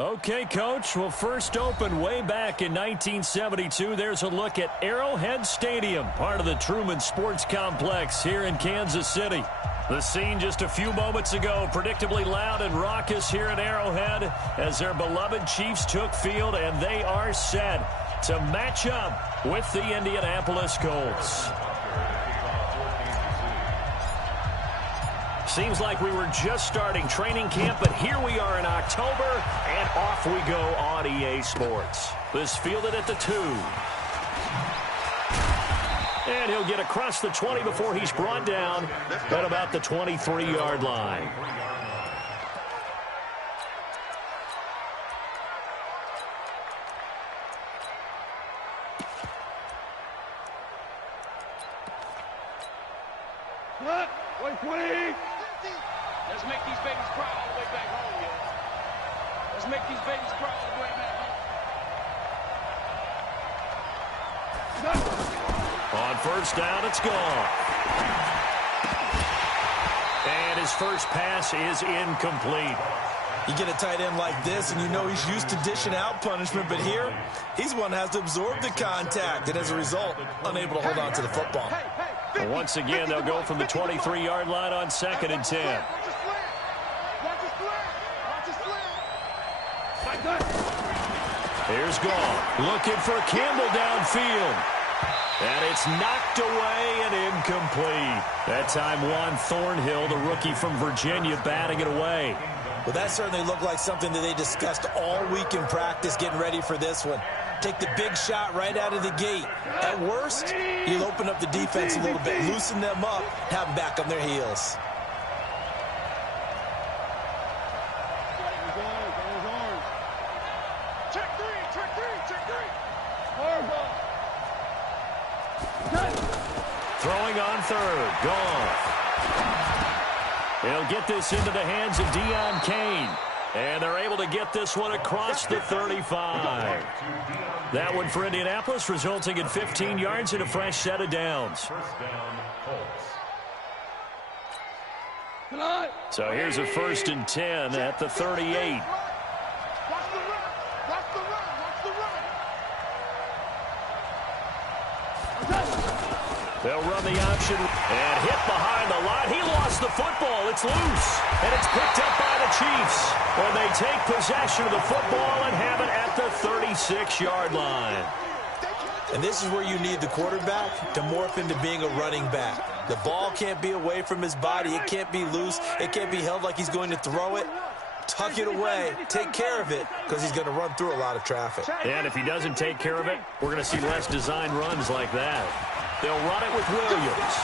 Okay, Coach. Well, first opened way back in 1972. There's a look at Arrowhead Stadium, part of the Truman Sports Complex here in Kansas City. The scene just a few moments ago, predictably loud and raucous here at Arrowhead as their beloved Chiefs took field, and they are set to match up with the Indianapolis Colts. Seems like we were just starting training camp, but here we are in October, and off we go on EA Sports. This fielded at the 2. And he'll get across the 20 before he's brought down at about the 23-yard line. Let's make these babies cry all the way back home, yeah. Let's make these babies cry all the way back home. On first down, it's gone. And his first pass is incomplete. You get a tight end like this, and you know he's used to dishing out punishment, but here, he's one that has to absorb the contact, and as a result, unable to hold on to the football. Well, once again, they'll go from the 23-yard line on 2nd and 10. Here's Gall, looking for Campbell downfield. And it's knocked away and incomplete. That time, Juan Thornhill, the rookie from Virginia, batting it away. Well, that certainly looked like something that they discussed all week in practice, getting ready for this one. Take the big shot right out of the gate. At worst, you'll open up the defense a little bit, loosen them up, have them back on their heels. Throwing on 3rd, Goff. He'll get this into the hands of Deion Kane. And they're able to get this one across the 35. That one for Indianapolis, resulting in 15 yards and a fresh set of downs. So here's a 1st and 10 at the 38. They'll run the option and hit behind the line. He lost the football. It's loose, and it's picked up by the Chiefs. And they take possession of the football and have it at the 36-yard line. And this is where you need the quarterback to morph into being a running back. The ball can't be away from his body. It can't be loose. It can't be held like he's going to throw it. Tuck it away. Take care of it, because he's going to run through a lot of traffic. And if he doesn't take care of it, we're going to see less design runs like that. They'll run it with Williams.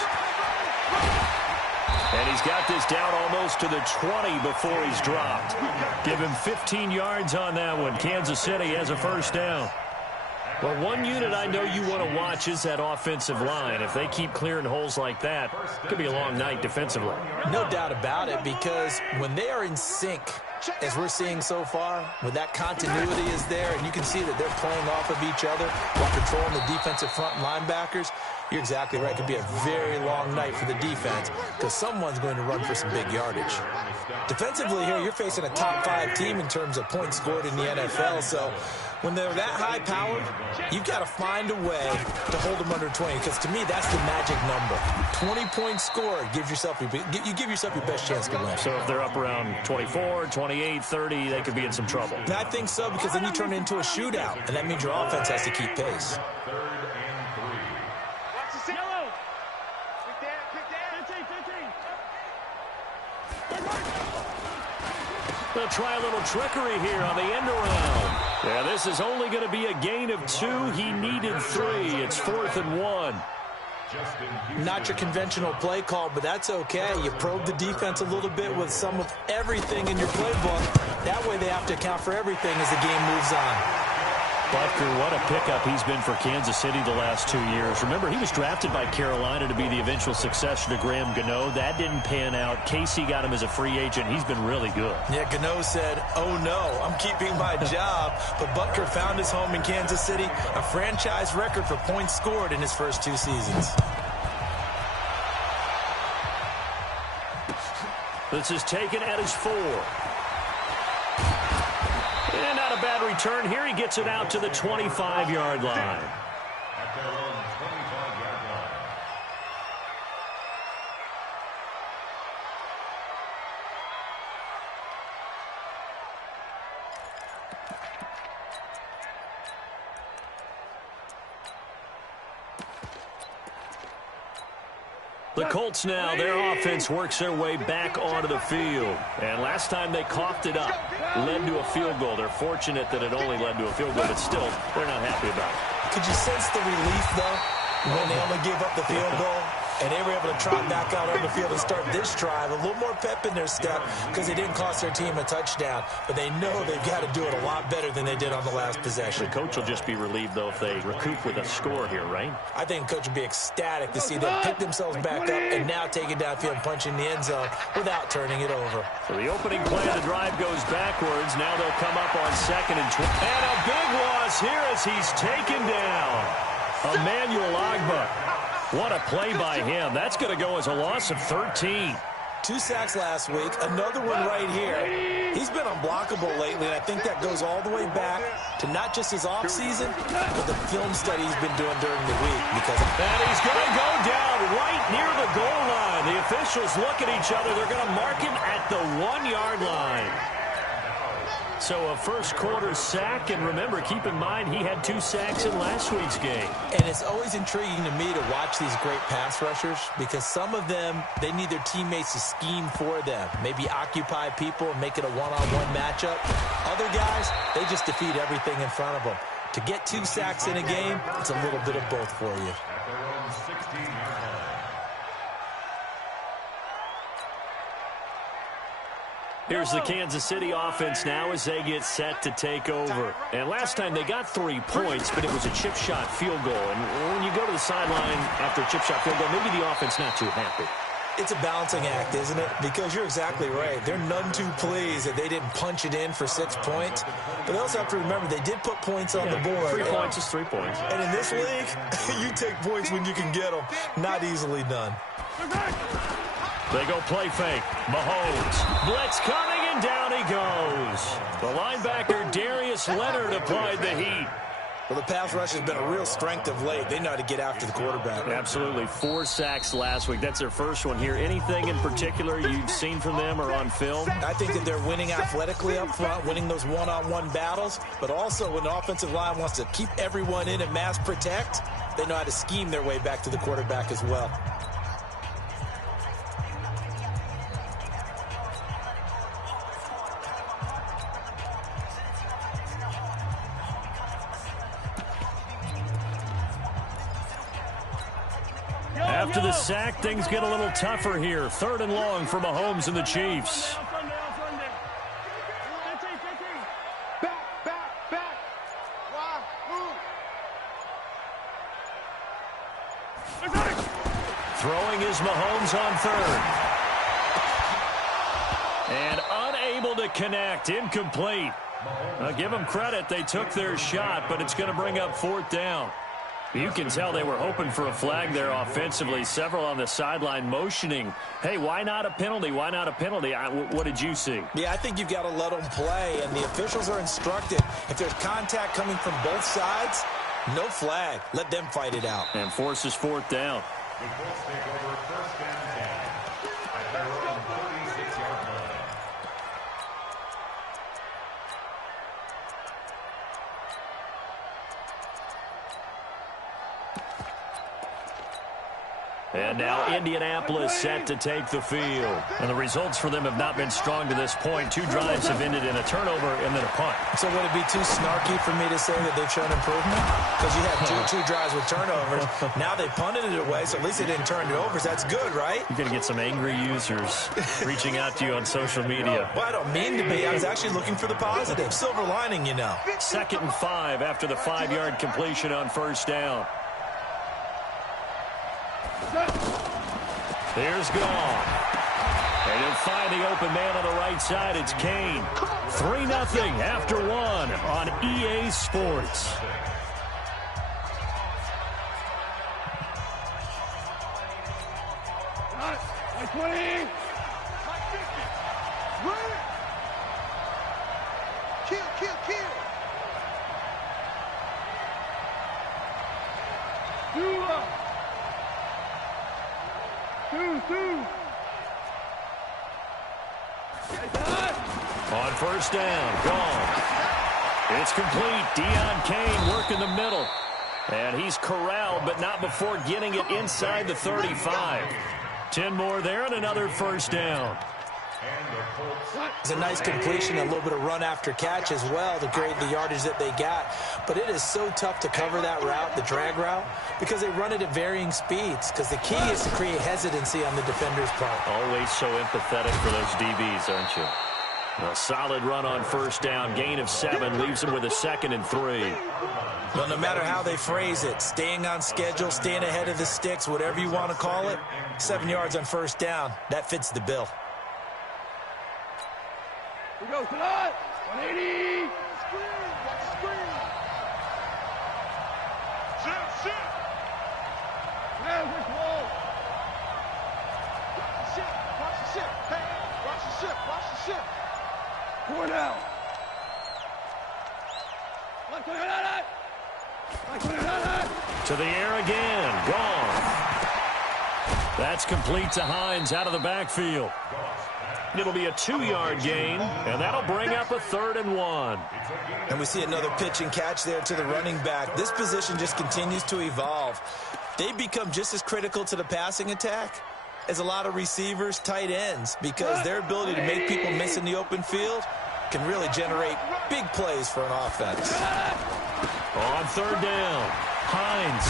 And he's got this down almost to the 20 before he's dropped. Give him 15 yards on that one. Kansas City has a first down. Well, one unit I know you want to watch is that offensive line. If they keep clearing holes like that, it could be a long night defensively. No doubt about it, because when they are in sync, as we're seeing so far, when that continuity is there, and you can see that they're playing off of each other while controlling the defensive front linebackers, you're exactly right. It could be a very long night for the defense because someone's going to run for some big yardage. Defensively here, you're facing a top 5 team in terms of points scored in the NFL, so when they're that high-powered, you've got to find a way to hold them under 20, because to me, that's the magic number. 20 points scored, you give yourself your best chance to win. So if they're up around 24, 28, 30, they could be in some trouble. And I think so, because then you turn it into a shootout, and that means your offense has to keep pace. They'll try a little trickery here on the end around. Yeah, this is only going to be a gain of 2. He needed 3. It's 4th and 1. Not your conventional play call, but that's okay. You probe the defense a little bit with some of everything in your playbook. That way they have to account for everything as the game moves on. Butker, what a pickup he's been for Kansas City the last 2 years. Remember, he was drafted by Carolina to be the eventual successor to Graham Gano. That didn't pan out. Casey got him as a free agent. He's been really good. Yeah, Gano said, oh no, I'm keeping my job. But Butker found his home in Kansas City, a franchise record for points scored in his first 2 seasons. This is taken at his 4. return here. He gets it out to the 25-yard line. The Colts now, their offense works their way back onto the field. And last time they coughed it up, led to a field goal. They're fortunate that it only led to a field goal, but still, they're not happy about it. Could you sense the relief, though, when they only gave up the field goal? And they were able to trot back out on the field and start this drive. A little more pep in their step because they didn't cost their team a touchdown. But they know they've got to do it a lot better than they did on the last possession. The coach will just be relieved, though, if they recoup with a score here, right? I think the coach would be ecstatic to see them pick themselves back up and now take it downfield and punch in the end zone without turning it over. So the opening play of the drive goes backwards. Now they'll come up on 2nd and 20. And a big loss here as he's taken down. Emmanuel Ogbah. What a play by him. That's going to go as a loss of 13. 2 sacks last week, another one right here. He's been unblockable lately, and I think that goes all the way back to not just his offseason, but the film study he's been doing during the week. And he's going to go down right near the goal line. The officials look at each other. They're going to mark him at the 1-yard line. So a first-quarter sack, and remember, keep in mind, he had 2 sacks in last week's game. And it's always intriguing to me to watch these great pass rushers because some of them, they need their teammates to scheme for them, maybe occupy people and make it a one-on-one matchup. Other guys, they just defeat everything in front of them. To get 2 sacks in a game, it's a little bit of both for you. Here's the Kansas City offense now as they get set to take over. And last time they got 3 points, but it was a chip shot field goal. And when you go to the sideline after a chip shot field goal, maybe the offense not too happy. It's a balancing act, isn't it? Because you're exactly right. They're none too pleased that they didn't punch it in for 6 points. But they also have to remember they did put points on the board. 3 points is 3 points. And in this league, you take points when you can get them. Not easily done. They go play fake. Mahomes. Blitz coming, and down he goes. The linebacker, Darius Leonard, applied the heat. Well, the pass rush has been a real strength of late. They know how to get after the quarterback. Absolutely. 4 sacks last week. That's their first one here. Anything in particular you've seen from them or on film? I think that they're winning athletically up front, winning those one-on-one battles. But also when the offensive line wants to keep everyone in and mass protect, they know how to scheme their way back to the quarterback as well. After the sack, things get a little tougher here. 3rd and long for Mahomes and the Chiefs. Throwing is Mahomes on 3rd. And unable to connect. Incomplete. Now, give them credit. They took their shot, but it's going to bring up 4th down. You can tell they were hoping for a flag there offensively. Several on the sideline motioning. Hey, why not a penalty? Why not a penalty? What did you see? Yeah, I think you've got to let them play, and the officials are instructed. If there's contact coming from both sides, no flag. Let them fight it out. And forces 4th down. The Colts take over 1st and 10 at their own 36-yard line. And now Indianapolis set to take the field. And the results for them have not been strong to this point. 2 drives have ended in a turnover and then a punt. So would it be too snarky for me to say that they've shown improvement? Because you had two drives with turnovers. Now they punted it away, so at least they didn't turn it over. So that's good, right? You're going to get some angry users reaching out to you on social media. Well, I don't mean to be. I was actually looking for the positive. Silver lining, you know. 2nd and 5 after the 5-yard completion on 1st down. Here's Gone. And he'll find the open man on the right side. It's Kane. 3-0 after 1 on EA Sports. On first down, gone. It's complete. Deion Kane working the middle. And he's corralled, but not before getting it inside the 35. 10 more there and another first down. It's a nice completion, a little bit of run after catch as well to create the yardage that they got. But it is so tough to cover that route, the drag route, because they run it at varying speeds. Because the key is to create hesitancy on the defender's part. Always so empathetic for those DBs, aren't you? A solid run on first down, gain of 7, leaves them with a 2nd and 3. Well, no matter how they phrase it, staying on schedule, staying ahead of the sticks, whatever you want to call it, 7 yards on first down, that fits the bill. We go, tonight. 180. Screen, watch the screen. Shit. Yeah, which wall? Watch the ship. Hey, watch the ship. 4 down. To the air again. Gone. That's complete to Hines out of the backfield. It'll be a 2-yard gain, and that'll bring up a 3rd and 1. And we see another pitch and catch there to the running back. This position just continues to evolve. They become just as critical to the passing attack as a lot of receivers, tight ends, because their ability to make people miss in the open field can really generate big plays for an offense. On 3rd down, Hines.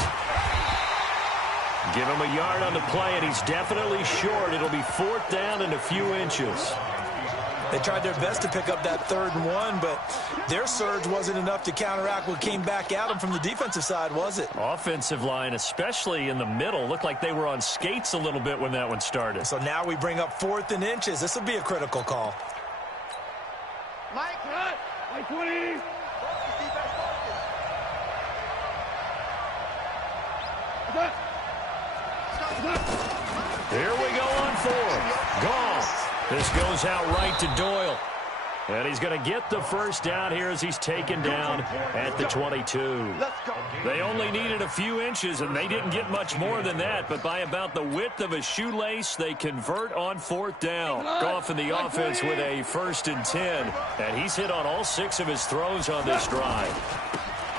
Give him a yard on the play, and he's definitely short. It'll be 4th down and a few inches. They tried their best to pick up that 3rd and 1, but their surge wasn't enough to counteract what came back at them from the defensive side, was it? Offensive line, especially in the middle, looked like they were on skates a little bit when that one started. So now we bring up 4th and inches. This will be a critical call. Mike, cut. Mike 20. Here we go on 4th. Gone. This goes out right to Doyle. And he's going to get the first down here as he's taken down at the 22. They only needed a few inches, and they didn't get much more than that. But by about the width of a shoelace, they convert on 4th down. Goff in the offense with a 1st and 10. And he's hit on all 6 of his throws on this drive.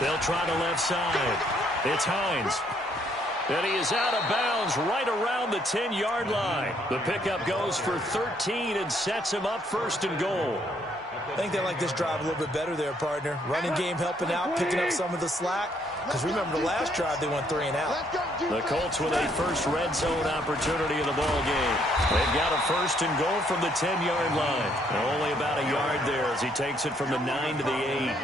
They'll try the left side. It's Hines. And he is out of bounds right around the 10-yard line. The pickup goes for 13 and sets him up 1st and goal. I think they like this drive a little bit better there, partner. Running game helping out, picking up some of the slack. Because remember the last drive, they went 3 and out. The Colts with a first red zone opportunity in the ball game. They've got a 1st and goal from the 10-yard line. And only about a yard there as he takes it from the 9 to the 8.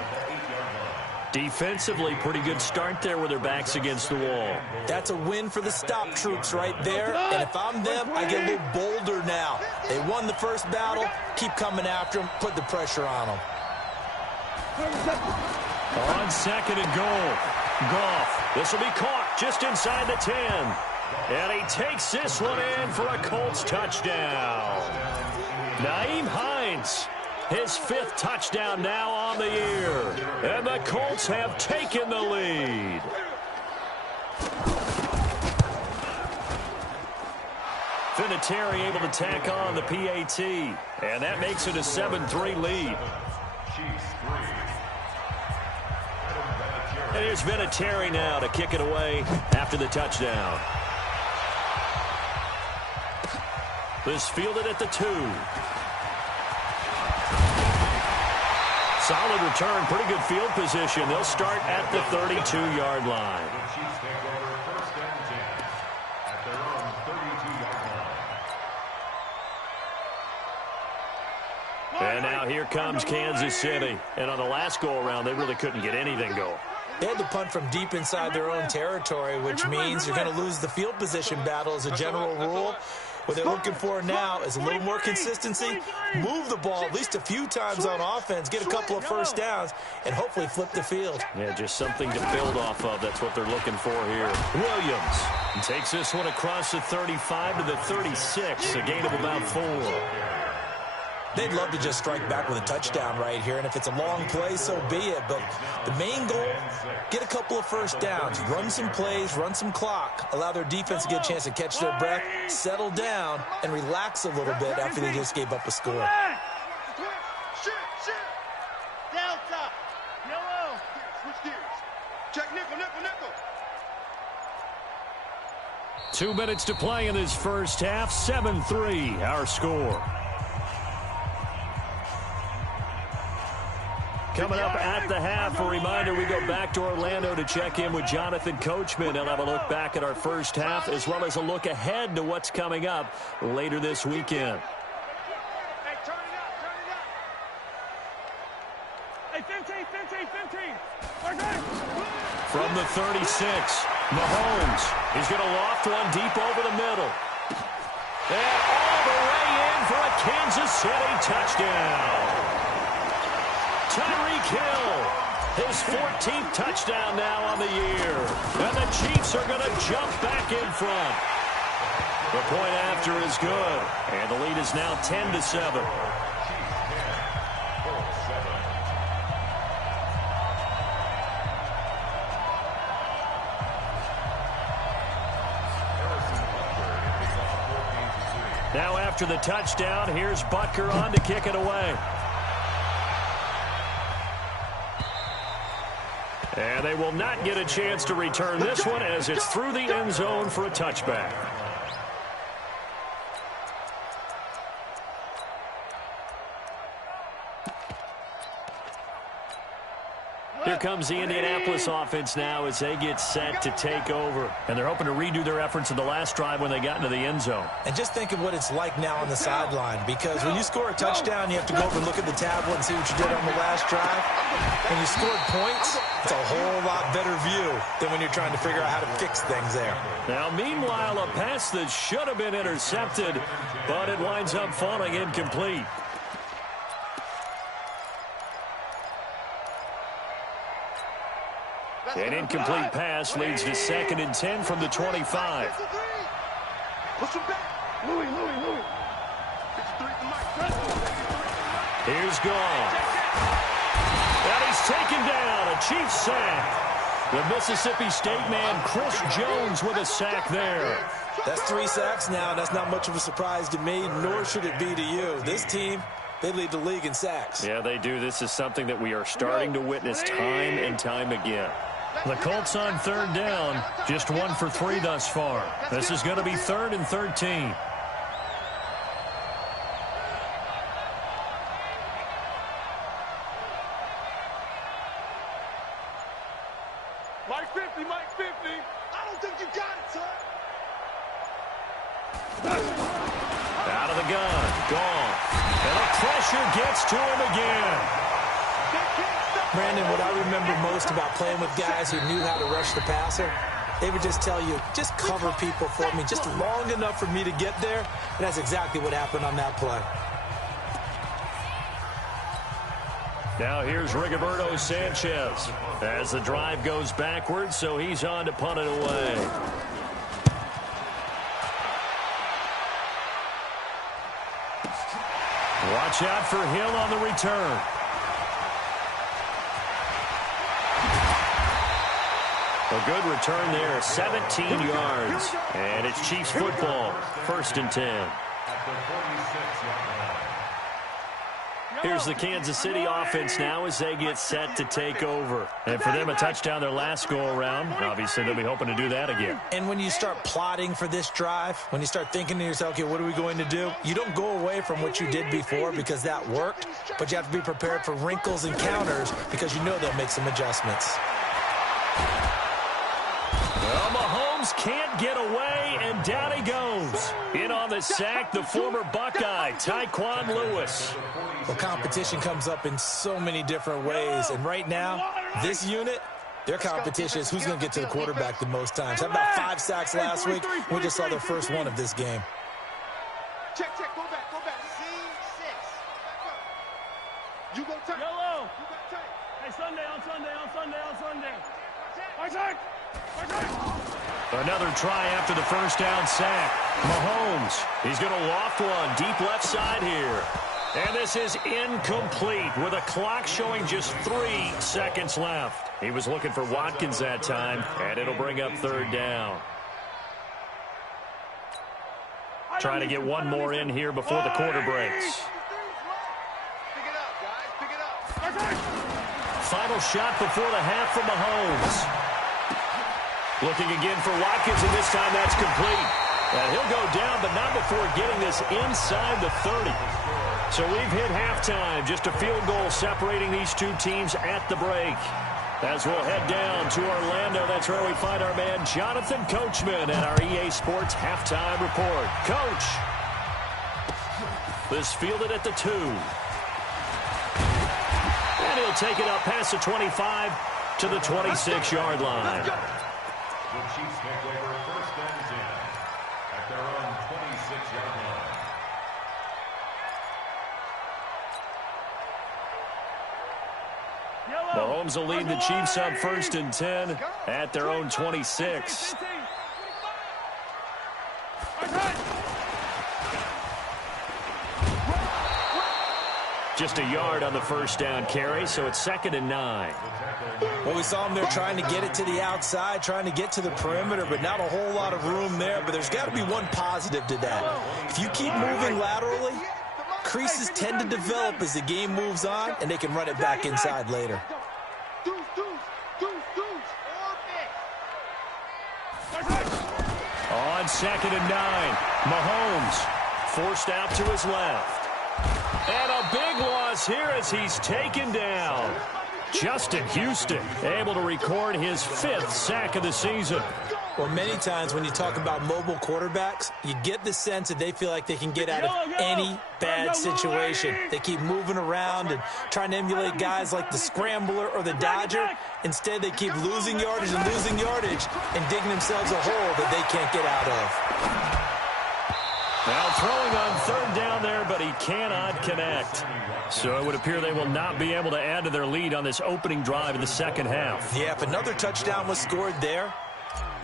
Defensively, pretty good start there with their backs against the wall. That's a win for the stop troops right there. And if I'm them, I get a little bolder now. They won the first battle. Keep coming after them. Put the pressure on them. On 2nd and goal. Goff. This will be caught just inside the 10. And he takes this one in for a Colts touchdown. Nyheim Hines. His 5th touchdown now on the year. And the Colts have taken the lead. Vinatieri able to tack on the PAT. And that makes it a 7-3 lead. And here's Vinatieri now to kick it away after the touchdown. This fielded at the 2. Solid return, pretty good field position. They'll start at the 32-yard line. And now here comes Kansas City. And on the last go-around, they really couldn't get anything going. They had to punt from deep inside their own territory, which means you're going to lose the field position battle as a general rule. What they're looking for now is a little more consistency, move the ball at least a few times on offense, get a couple of first downs, and hopefully flip the field. Yeah, just something to build off of. That's what they're looking for here. Williams takes this one across the 35 to the 36, a gain of about 4. they'd love to just strike back with a touchdown right here, and if it's a long play, so be it. But the main goal, get a couple of first downs, run some plays, run some clock, allow their defense to get a chance to catch their breath, settle down, and relax a little bit after they just gave up a score. Delta. Yellow. Switch gears. Check nickel, nickel, nickel. 2 minutes to play in this first half. 7-3, our score. Coming up at the half, a reminder, we go back to Orlando to check in with Jonathan Coachman. He'll have a look back at our first half as well as a look ahead to what's coming up later this weekend. Hey, turn it up, turn it up. Hey, 15, 15, 15. Okay. From the 36, Mahomes. He's going to loft one deep over the middle. And all the way in for a Kansas City touchdown. Tyreek Hill, his 14th touchdown now on the year. And the Chiefs are going to jump back in front. The point after is good. And the lead is now 10-7. Now after the touchdown, here's Butker on to kick it away. And they will not get a chance to return this one as it's through the end zone for a touchback. Here comes the Indianapolis offense now as they get set to take over. And they're hoping to redo their efforts in the last drive when they got into the end zone. And just think of what it's like now on the sideline, because when you score a touchdown, you have to go over and look at the tablet and see what you did on the last drive. When you scored points, it's a whole lot better view than when you're trying to figure out how to fix things there. Now, meanwhile, a pass that should have been intercepted, but it winds up falling incomplete. An incomplete pass leads to 2nd and 10 from the 25. Here's Gone. And he's taken down. A Chiefs sack. The Mississippi State man, Chris Jones, with a sack there. That's 3 sacks now. That's not much of a surprise to me, nor should it be to you. This team, they lead the league in sacks. Yeah, they do. This is something that we are starting to witness time and time again. The Colts on 3rd down, just 1 for 3 thus far. This is going to be 3rd and 13. Mike 50, Mike 50. I don't think you got it, son. Out of the gun, Gone. And the pressure gets to him again. Brandon, what I remember most about playing with guys who knew how to rush the passer, they would just tell you, just cover people for me just long enough for me to get there. And that's exactly what happened on that play. Now here's Rigoberto Sanchez as the drive goes backwards, so he's on to punt it away. Watch out for Hill on the return. A good return there, 17 yards. And it's Chiefs football, 1st and 10. Here's the Kansas City offense now as they get set to take over. And for them, a touchdown their last go-around. Obviously, they'll be hoping to do that again. And when you start plotting for this drive, when you start thinking to yourself, okay, what are we going to do? You don't go away from what you did before because that worked, but you have to be prepared for wrinkles and counters because you know they'll make some adjustments. Well, Mahomes can't get away, and down he goes. In on the sack, the former Buckeye, Tyquan Lewis. Well, competition comes up in so many different ways, and right now, this unit, their competition is who's going to get to the quarterback the most times. How about 5 sacks last week? We just saw their first one of this game. Check, go back. C6. Back up. You go tight. Yellow. You got tight. Hey, Sunday. Another try after the first down sack. Mahomes, he's going to loft one deep left side here. And this is incomplete with a clock showing just 3 seconds left. He was looking for Watkins that time, and it'll bring up third down. Trying to get one more in here before the quarter breaks. Pick it up, guys. Pick it up. Final shot before the half from Mahomes. Looking again for Watkins, and this time that's complete. And he'll go down, but not before getting this inside the 30. So we've hit halftime. Just a field goal separating these two teams at the break. As we'll head down to Orlando, that's where we find our man Jonathan Coachman at our EA Sports Halftime Report. Coach. This fielded at the 2. And he'll take it up past the 25 to the 26-yard line. The Chiefs make over first and 10 at their own 26-yard line. Mahomes will lead the Chiefs up first and 10 at their own 26. Just a yard on the first down carry, so it's 2nd and 9. Well, we saw him there trying to get it to the outside, trying to get to the perimeter, but not a whole lot of room there. But there's got to be one positive to that. If you keep moving laterally, creases tend to develop as the game moves on, and they can run it back inside later. On 2nd and 9, Mahomes forced out to his left. And a big loss here as he's taken down. Justin Houston able to record his 5th sack of the season. Well, many times when you talk about mobile quarterbacks, you get the sense that they feel like they can get out of any bad situation. They keep moving around and trying to emulate guys like the Scrambler or the Dodger. Instead, they keep losing yardage and digging themselves a hole that they can't get out of. Now throwing on 3rd down there, but he cannot connect. So it would appear they will not be able to add to their lead on this opening drive in the second half. Yeah, if another touchdown was scored there,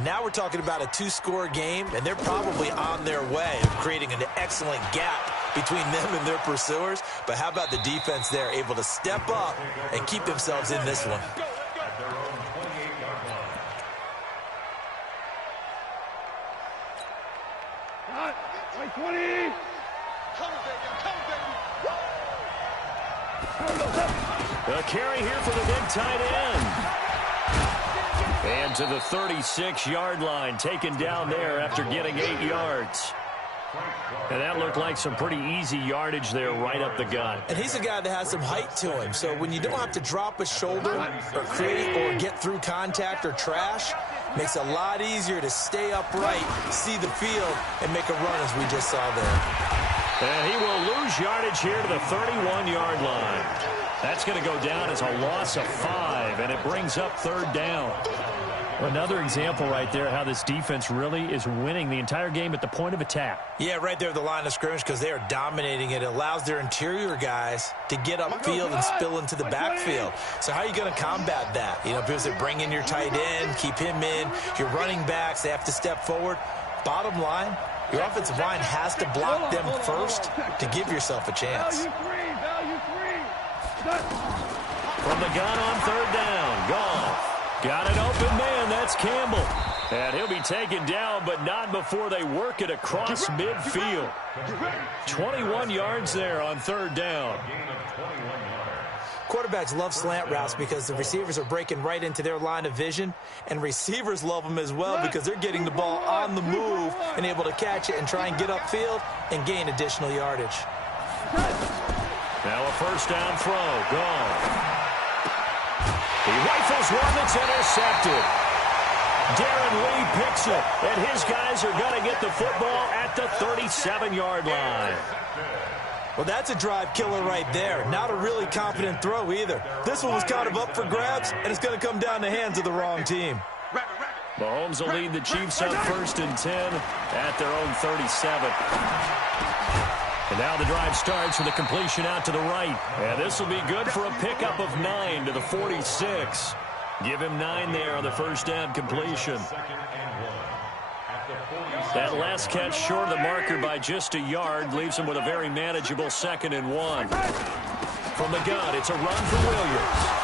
now we're talking about a 2-score game, and they're probably on their way of creating an excellent gap between them and their pursuers. But how about the defense there, able to step up and keep themselves in this one? At their own 28-yard line. 20. A carry here for the big tight end. And to the 36-yard line, taken down there after getting 8 yards. And that looked like some pretty easy yardage there right up the gut. And he's a guy that has some height to him. So when you don't have to drop a shoulder or create or get through contact or trash, makes it a lot easier to stay upright, see the field, and make a run as we just saw there. And he will lose yardage here to the 31-yard line. That's going to go down as a loss of 5, and it brings up 3rd down. Another example right there how this defense really is winning the entire game at the point of attack. Yeah, right there at the line of scrimmage because they are dominating it. It allows their interior guys to get upfield and spill into the backfield. So how are you going to combat that? You know, because they bring in your tight end, keep him in. Your running backs, they have to step forward. Bottom line, your offensive line has to block them first to give yourself a chance. From the gun on 3rd down, Goff. Got an open man, that's Campbell. And he'll be taken down, but not before they work it across midfield. 21 yards there on 3rd down. Quarterbacks love slant routes because the receivers are breaking right into their line of vision, and receivers love them as well because they're getting the ball on the move and able to catch it and try and get upfield and gain additional yardage. Now a 1st down throw, gone. He rifles one that's intercepted. Darren Lee picks it, and his guys are going to get the football at the 37-yard line. Well, that's a drive killer right there. Not a really confident throw either. This one was kind of up for grabs, and it's going to come down the hands of the wrong team. Mahomes will lead the Chiefs up 1st and 10 at their own 37. And now the drive starts with a completion out to the right. And this will be good for a pickup of 9 to the 46. Give him 9 there on the 1st down completion. That last catch short of the marker by just a yard leaves him with a very manageable 2nd and 1. From the gun, it's a run for Williams.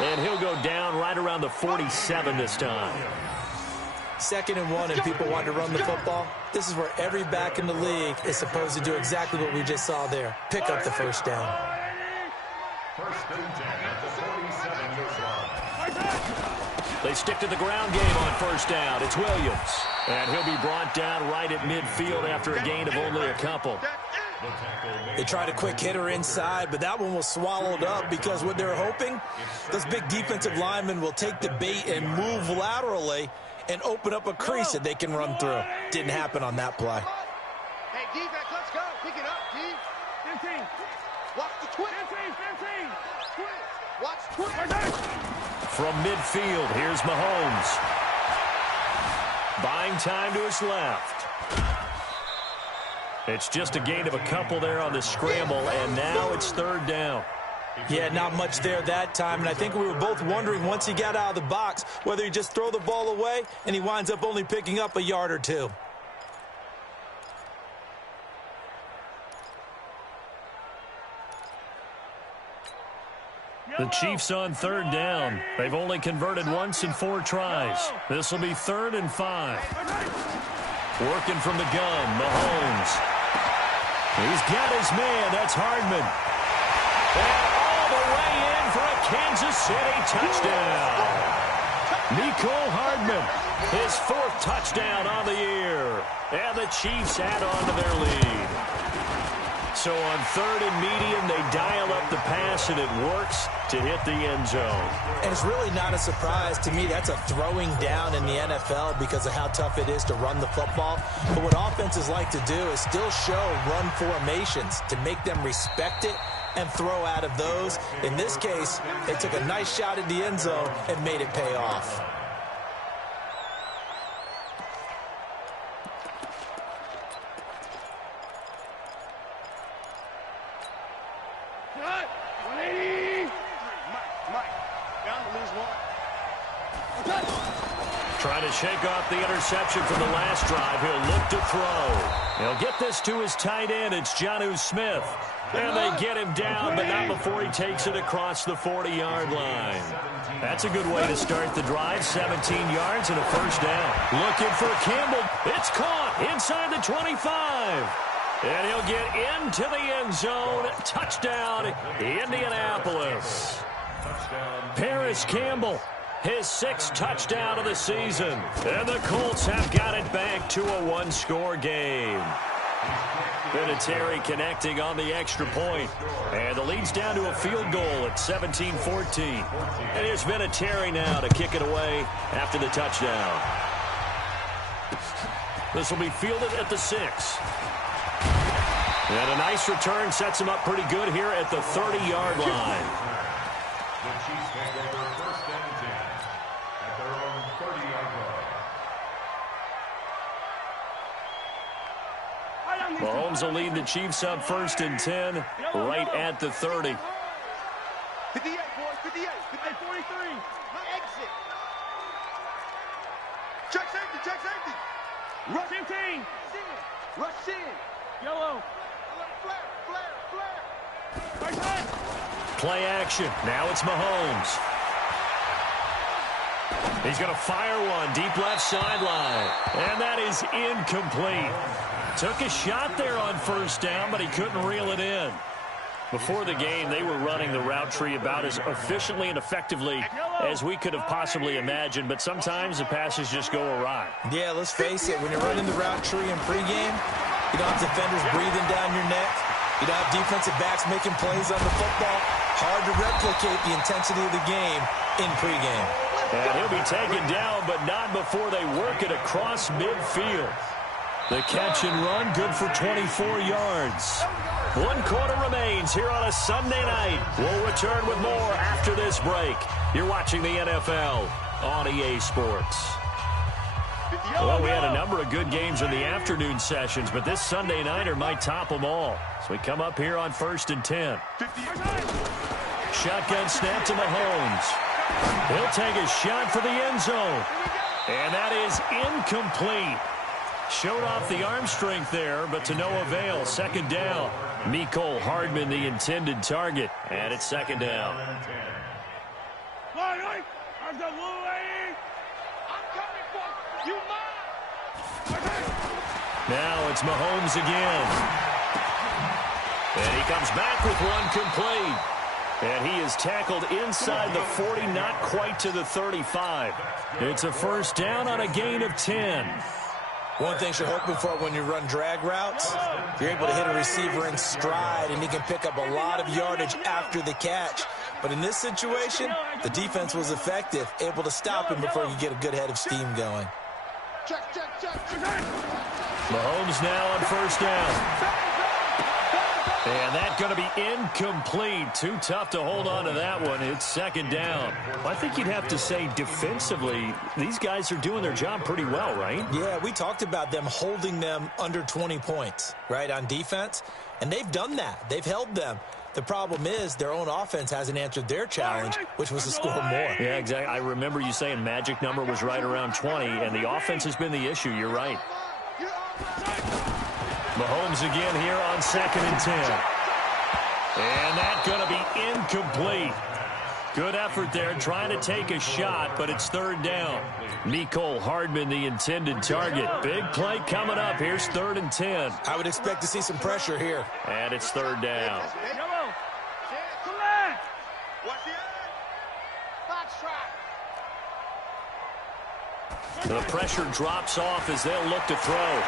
And he'll go down right around the 47 this time. 2nd and 1 and people want to run the football. This is where every back in the league is supposed to do exactly what we just saw there. Pick up the first down. 1st and 10 at the 47-yard line. They stick to the ground game on 1st down. It's Williams. And he'll be brought down right at midfield after a gain of only a couple. They tried a quick hitter inside, but that one was swallowed up because what they're hoping, those big defensive linemen will take the bait and move laterally and open up a crease that they can run through. Didn't happen on that play. Hey, defense, let's go. Pick it up, D. 15. Watch the twist. 15. Watch the twist. From midfield, here's Mahomes. Buying time to his left. It's just a gain of a couple there on the scramble, and now it's 3rd down. Yeah, not much there that time, and I think we were both wondering once he got out of the box whether he just throw the ball away and he winds up only picking up a yard or two. The Chiefs on 3rd down. They've only converted once in 4 tries. This will be 3rd and 5. Working from the gun, Mahomes. He's got his man. That's Hardman. And all the way in for a Kansas City touchdown. Mecole Hardman, his 4th touchdown on the year. And the Chiefs add on to their lead. So on 3rd and medium, they dial up the pass, and it works to hit the end zone. And it's really not a surprise to me. That's a throwing down in the NFL because of how tough it is to run the football. But what offenses like to do is still show run formations to make them respect it and throw out of those. In this case, they took a nice shot at the end zone and made it pay off. Trying to shake off the interception from the last drive. He'll look to throw. He'll get this to his tight end. It's Jonnu Smith. And they get him down, but not before he takes it across the 40-yard line. That's a good way to start the drive. 17 yards and a 1st down. Looking for Campbell. It's caught inside the 25. And he'll get into the end zone. Touchdown, Indianapolis. Paris Campbell, his 6th touchdown of the season. And the Colts have got it back to a 1-score game. Vinatieri connecting on the extra point. And the lead's down to a field goal at 17-14. And here's Vinatieri now to kick it away after the touchdown. This will be fielded at the 6. And a nice return sets him up pretty good here at the 30-yard line. The Chiefs take over 1st and 10 at their own 30-yard line. Mahomes will lead the Chiefs up 1st and 10 right at the 30. 58, boys, 58, 43. Exit. Check safety. Rush 15. Rush in. Yellow. Flare. Play action. Now it's Mahomes. He's going to fire one deep left sideline. And that is incomplete. Took a shot there on 1st down, but he couldn't reel it in. Before the game, they were running the route tree about as efficiently and effectively as we could have possibly imagined, but sometimes the passes just go awry. Yeah, let's face it, when you're running the route tree in pregame, you don't have defenders breathing down your neck. You don't have defensive backs making plays on the football. Hard to replicate the intensity of the game in pregame. And he'll be taken down, but not before they work it across midfield. The catch and run, good for 24 yards. 1 quarter remains here on a Sunday night. We'll return with more after this break. You're watching the NFL on EA Sports. Well, we had a number of good games in the afternoon sessions, but this Sunday nighter might top them all. So we come up here on 1st and 10. Shotgun snap to Mahomes. He'll take a shot for the end zone. And that is incomplete. Showed off the arm strength there, but to no avail. Second down. Mecole Hardman, the intended target. And it's second down. Now it's Mahomes again. And he comes back with one complete. And he is tackled inside the 40, not quite to the 35. It's a first down on a gain of 10. One thing you're hoping for when you run drag routes, you're able to hit a receiver in stride, and he can pick up a lot of yardage after the catch. But in this situation, the defense was effective, able to stop him before you get a good head of steam going. Mahomes now on first down. And that's going to be incomplete. Too tough to hold on to that one. It's second down. I think you'd have to say defensively, these guys are doing their job pretty well, right? Yeah, we talked about them holding them under 20 points, right, on defense. And they've done that. They've held them. The problem is their own offense hasn't answered their challenge, which was to score more. Yeah, exactly. I remember you saying magic number was right around 20, and the offense has been the issue. You're right. Mahomes again here on 2nd and 10. And that's going to be incomplete. Good effort there trying to take a shot, but it's third down. Mecole Hardman, the intended target. Big play coming up. Here's 3rd and 10. I would expect to see some pressure here. And it's third down. The pressure drops off as they'll look to throw.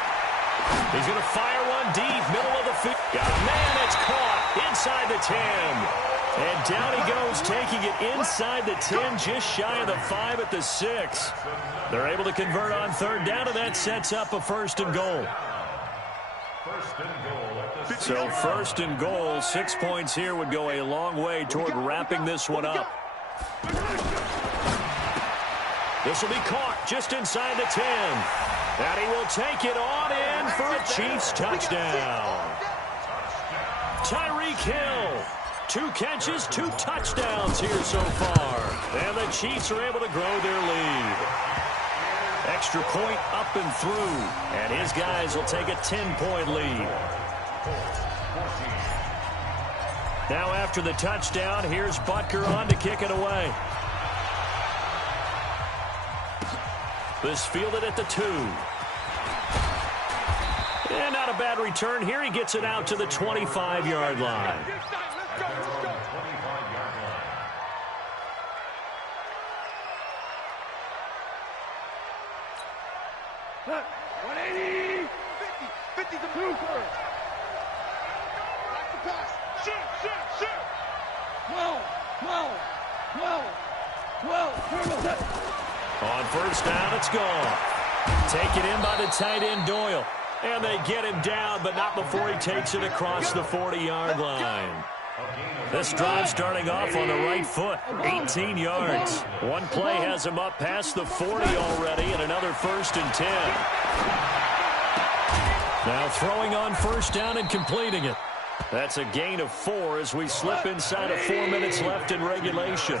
He's going to fire one deep, middle of the field. Got a man that's caught inside the 10. And down he goes, taking it inside the 10, just shy of the 5 at the 6. They're able to convert on third down, and that sets up a 1st and goal. So 1st and goal, 6 points here would go a long way toward wrapping this one up. This will be caught just inside the 10. And he will take it on in for a Chiefs touchdown. Tyreek Hill, 2 catches, 2 touchdowns here so far. And the Chiefs are able to grow their lead. Extra point up and through. And his guys will take a 10-point lead. Now after the touchdown, here's Butker on to kick it away. This fielded at the 2. And not a bad return here. He gets it out to the 25-yard line. Look, 180. 50 to Cooper. Back to pass. Shoot. 12. On first down, it's gone. Taken in by the tight end, Doyle. And they get him down, but not before he takes it across the 40-yard line. This drive starting off on the right foot, 18 yards. One play has him up past the 40 already, and another 1st and 10. Now throwing on first down and completing it. That's a gain of 4 as we slip inside of 4 minutes left in regulation.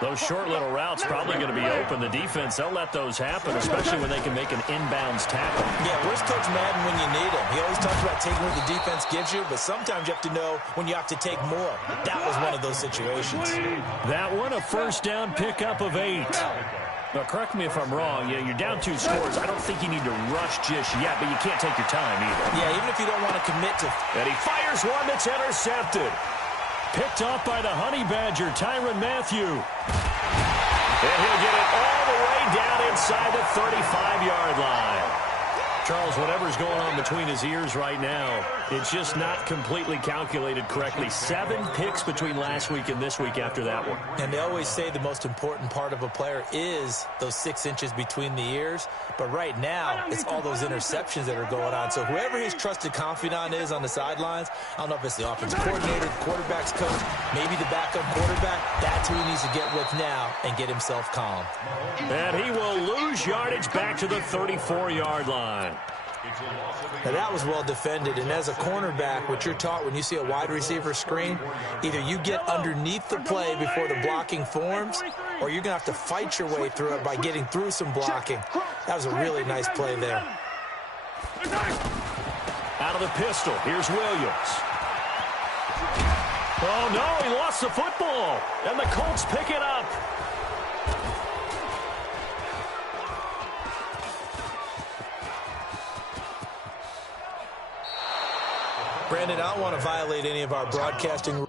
Those short little routes probably going to be open. The defense, they'll let those happen, especially when they can make an inbounds tackle. Yeah, where's Coach Madden when you need him? He always talks about taking what the defense gives you, but sometimes you have to know when you have to take more. That was one of those situations. That one, a first down pickup of 8. Now, correct me if I'm wrong. Yeah, you're down 2 scores. I don't think you need to rush just yet, but you can't take your time either. Yeah, even if you don't want to commit to. And he fires one that's intercepted. Picked off by the Honey Badger, Tyrann Mathieu. And he'll get it all the way down inside the 35-yard line. Charles, whatever's going on between his ears right now, it's just not completely calculated correctly. 7 picks between last week and this week after that one. And they always say the most important part of a player is those 6 inches between the ears. But right now, it's all those interceptions that are going on. So whoever his trusted confidant is on the sidelines, I don't know if it's the offensive coordinator, the quarterback's coach, maybe the backup quarterback, that's who he needs to get with now and get himself calm. And he will lose yardage back to the 34-yard line. Now, that was well defended, and as a cornerback, what you're taught when you see a wide receiver screen, either you get underneath the play before the blocking forms, or you're going to have to fight your way through it by getting through some blocking. That was a really nice play there. Out of the pistol, here's Williams. Oh, no, he lost the football, and the Colts pick it up. Brandon, I don't want to violate any of our broadcasting rules.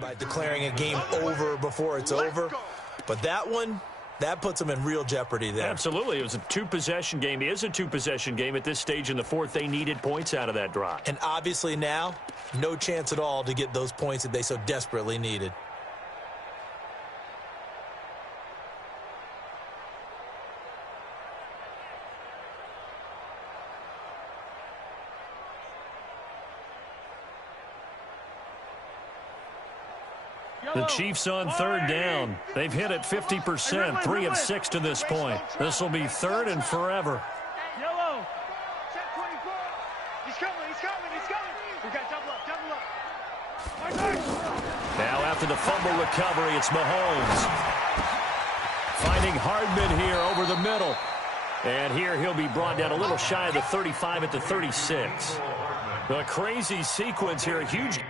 By declaring a game over before it's over. But that one, that puts them in real jeopardy there. Absolutely. It was a two-possession game. It is a two-possession game at this stage in the fourth. They needed points out of that drive. And obviously now, no chance at all to get those points that they so desperately needed. The Chiefs on third down. They've hit it 50%, 3 of 6 to this point. This will be third and forever. Yellow. Check 24. He's coming. We got double up. Now after the fumble recovery, it's Mahomes. Finding Hardman here over the middle. And here he'll be brought down a little shy of the 35 at the 36. A crazy sequence here, a huge...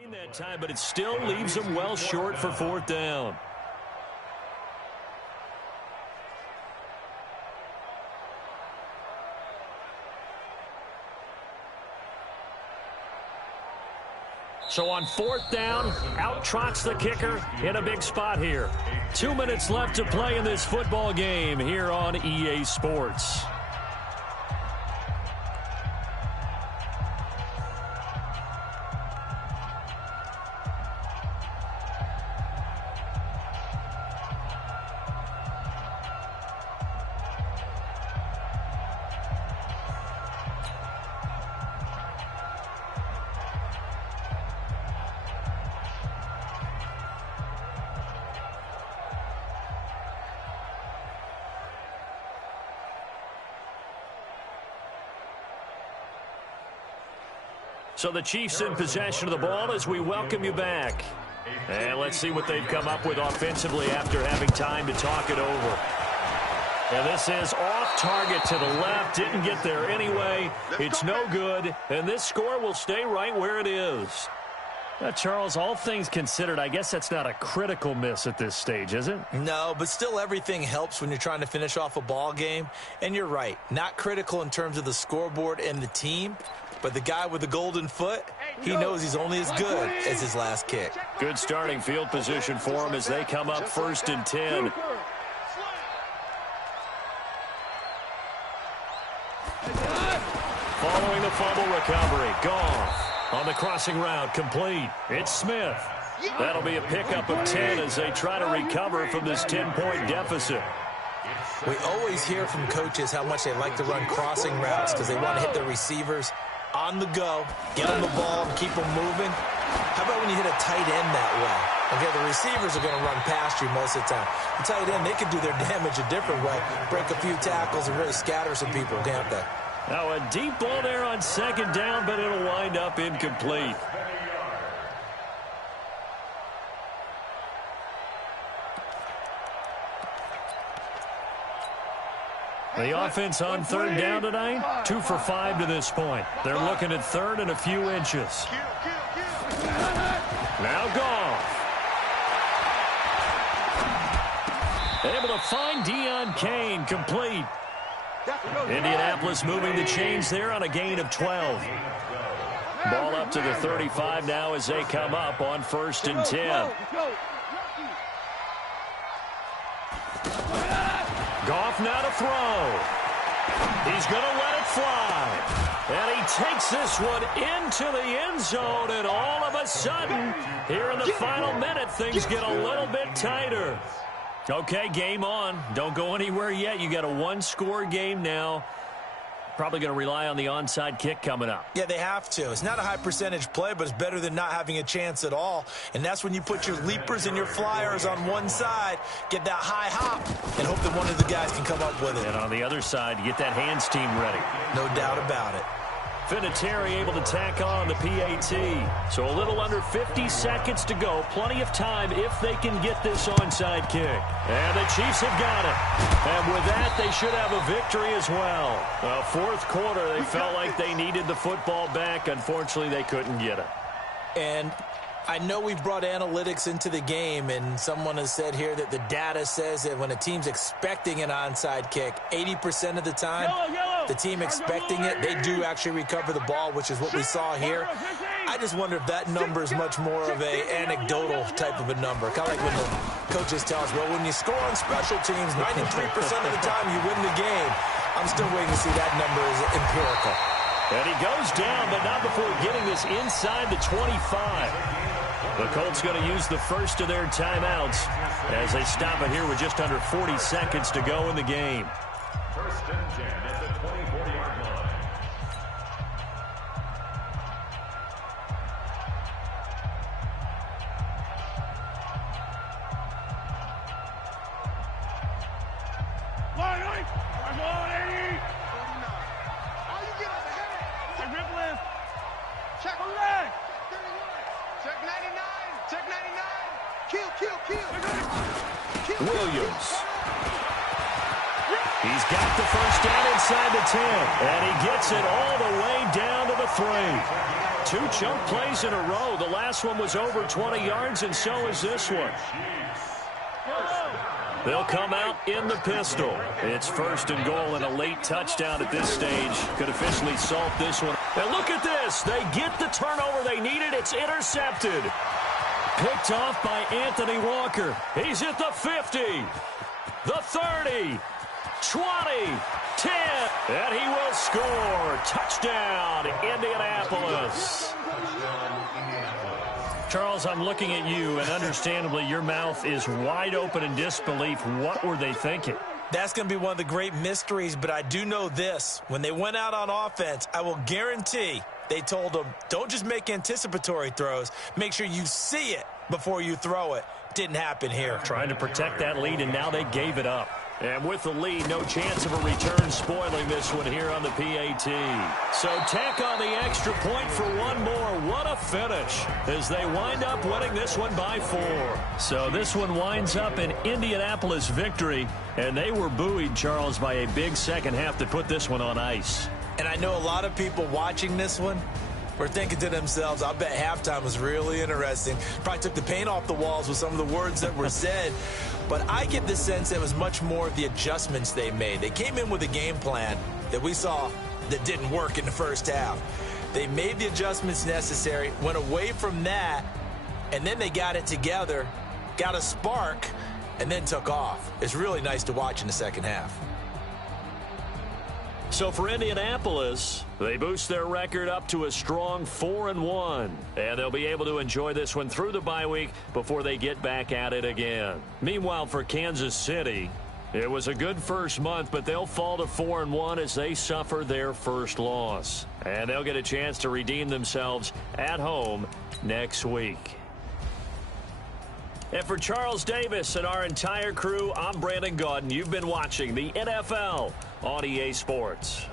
Gain that time, but it still leaves them well short for fourth down. So on 4th down, out trots the kicker in a big spot here. 2 minutes left to play in this football game here on EA Sports. So the Chiefs in possession of the ball as we welcome you back. And let's see what they've come up with offensively after having time to talk it over. And this is off target to the left. Didn't get there anyway. It's no good. And this score will stay right where it is. Charles, all things considered, I guess that's not a critical miss at this stage, is it? No, but still everything helps when you're trying to finish off a ball game. And you're right, not critical in terms of the scoreboard and the team. But the guy with the golden foot, he knows he's only as good as his last kick. Good starting field position for him as they come up 1st and 10. Following the fumble recovery, Goff on the crossing route, complete. It's Smith. That'll be a pickup of 10 as they try to recover from this 10-point deficit. We always hear from coaches how much they like to run crossing routes because they want to hit their receivers on the go, get them the ball, and keep them moving. How about when you hit a tight end that way? Okay, the receivers are going to run past you most of the time. The tight end, they can do their damage a different way, break a few tackles and really scatter some people, can't they? Now a deep ball there on 2nd down, but it'll wind up incomplete. The offense on 3rd down tonight, 2 for 5 to this point. They're looking at 3rd and a few inches. Now Goff. Able to find Deion Kane, complete. Indianapolis moving the chains there on a gain of 12. Ball up to the 35 now as they come up on 1st and 10. Goff now to throw. He's going to let it fly. And he takes this one into the end zone, and all of a sudden, here in the final minute, things get a little bit tighter. Okay, game on. Don't go anywhere yet. You got a 1-score game now. Probably going to rely on the onside kick coming up. Yeah, they have to. It's not a high percentage play, but it's better than not having a chance at all. And that's when you put your leapers and your flyers on one side, get that high hop, and hope that one of the guys can come up with it. And on the other side, you get that hands team ready. No doubt about it. Vinatieri able to tack on the PAT. So a little under 50 seconds to go. Plenty of time if they can get this onside kick. And the Chiefs have got it. And with that, they should have a victory as well. 4th quarter, they felt like they needed the football back. Unfortunately, they couldn't get it. And I know we've brought analytics into the game, and someone has said here that the data says that when a team's expecting an onside kick, 80% of the time, the team expecting it, they do actually recover the ball, which is what we saw here. I just wonder if that number is much more of an anecdotal type of a number. Kind of like when the coaches tell us, well, when you score on special teams, 93% of the time you win the game. I'm still waiting to see that number is empirical. And he goes down, but not before getting this inside the 25. The Colts going to use the first of their timeouts as they stop it here with just under 40 seconds to go in the game. 1st and 10 at the 24-yard line. Williams. He's got the first down inside the 10, and he gets it all the way down to the 3. 2 chunk plays in a row. The last one was over 20 yards, and so is this one. They'll come out in the pistol. It's 1st and goal and a late touchdown at this stage could officially salt this one. And look at this. They get the turnover they needed. It's intercepted. Picked off by Anthony Walker. He's at the 50, the 30, 20, 10, and he will score. Touchdown, Indianapolis. Charles, I'm looking at you, and understandably, your mouth is wide open in disbelief. What were they thinking? That's going to be one of the great mysteries, but I do know this. When they went out on offense, I will guarantee they told them, don't just make anticipatory throws. Make sure you see it before you throw it. Didn't happen here. Trying to protect that lead, and now they gave it up. And with the lead, no chance of a return, spoiling this one here on the PAT. So tack on the extra point for one more. What a finish as they wind up winning this one by 4. So this one winds up an Indianapolis victory, and they were buoyed, Charles, by a big second half to put this one on ice. And I know a lot of people watching this one were thinking to themselves, I bet halftime was really interesting. Probably took the paint off the walls with some of the words that were said. But I get the sense it was much more of the adjustments they made. They came in with a game plan that we saw that didn't work in the first half. They made the adjustments necessary, went away from that, and then they got it together, got a spark, and then took off. It's really nice to watch in the second half. So for Indianapolis, they boost their record up to a strong 4-1. And they'll be able to enjoy this one through the bye week before they get back at it again. Meanwhile, for Kansas City, it was a good first month, but they'll fall to 4-1 as they suffer their first loss. And they'll get a chance to redeem themselves at home next week. And for Charles Davis and our entire crew, I'm Brandon Gaudin. You've been watching the NFL on EA Sports.